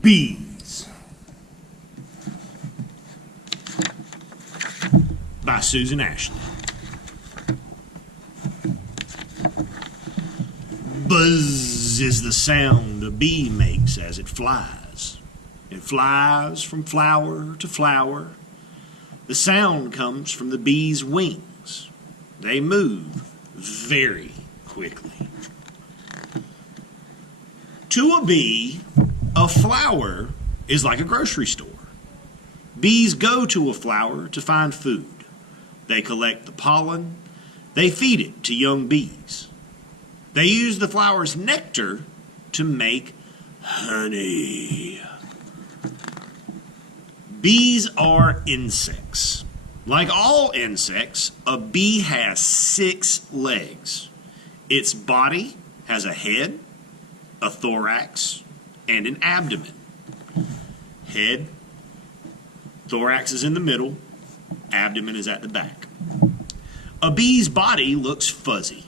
Bees by Susan Ashley. Buzz is the sound a bee makes as it flies. It flies from flower to flower. The sound comes from the bee's wings. They move very quickly. To a bee, a flower is like a grocery store. Bees go to a flower to find food. They collect the pollen. They feed it to young bees. They use the flower's nectar to make honey. Bees are insects. Like all insects, a bee has 6 legs. Its body has a head, a thorax, and an abdomen. Head, thorax is in the middle, abdomen is at the back. A bee's body looks fuzzy.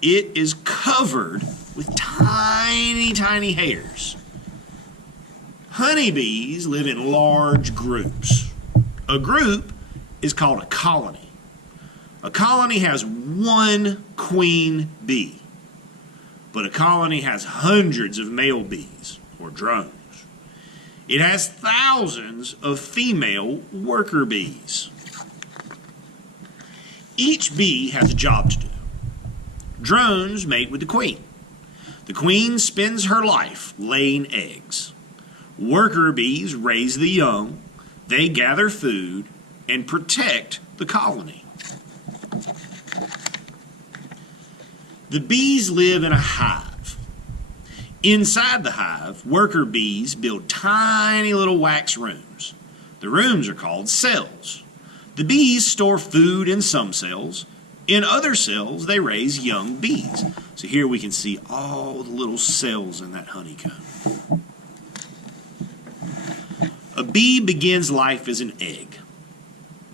It is covered with tiny, tiny hairs. Honeybees live in large groups. A group is called a colony. A colony has one queen bee, but a colony has hundreds of male bees, or drones. It has thousands of female worker bees. Each bee has a job to do. Drones mate with the queen. The queen spends her life laying eggs. Worker bees raise the young. They gather food and protect the colony. The bees live in a hive. Inside the hive, worker bees build tiny little wax rooms. The rooms are called cells. The bees store food in some cells. In other cells, they raise young bees. So here we can see all the little cells in that honeycomb. A bee begins life as an egg.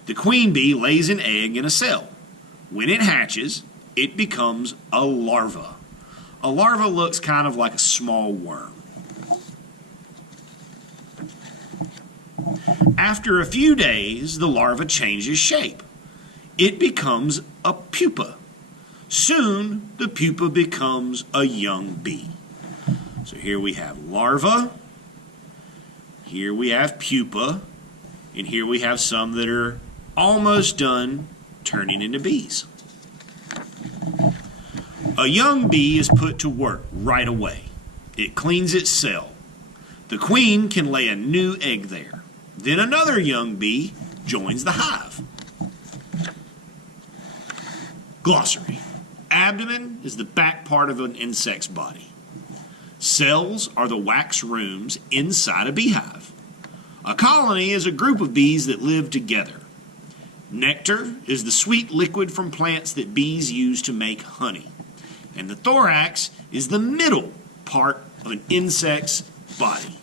The queen bee lays an egg in a cell. When it hatches, it becomes a larva. A larva looks kind of like a small worm. After a few days, the larva changes shape. It becomes a pupa. Soon, the pupa becomes a young bee. So here we have larva, here we have pupa, and here we have some that are almost done turning into bees. A young bee is put to work right away. It cleans its cell. The queen can lay a new egg there. Then another young bee joins the hive. Glossary. Abdomen is the back part of an insect's body. Cells are the wax rooms inside a beehive. A colony is a group of bees that live together. Nectar is the sweet liquid from plants that bees use to make honey. And the thorax is the middle part of an insect's body.